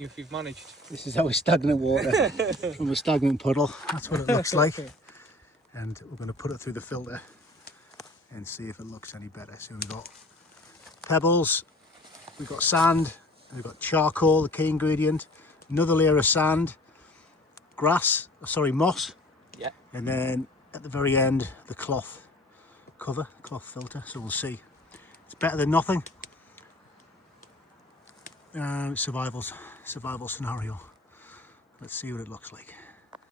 If you've managed. This is our stagnant water from a stagnant puddle. That's what it looks like. And we're going to put it through the filter and see if it looks any better. So we've got pebbles, we've got sand, we've got charcoal, the key ingredient, another layer of sand, moss, Yeah. and then at the very end the cloth cover, cloth filter. So we'll see. It's better than nothing. Survival scenario. Let's see what it looks like.